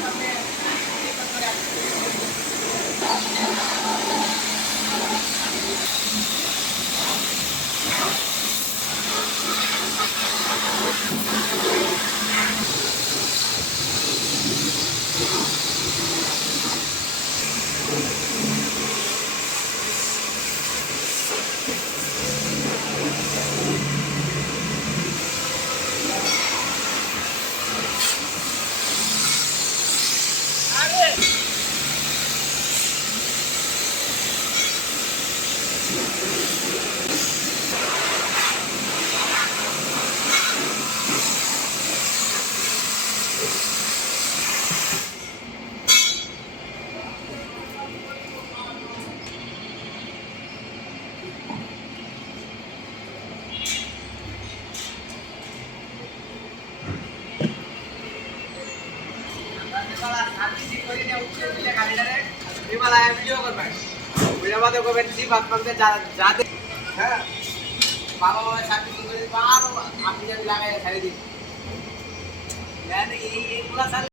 வந்து বাবা বাবা ছাড়ি দিন আর আপনি লাগাই ছাড়ি দিন এইগুলা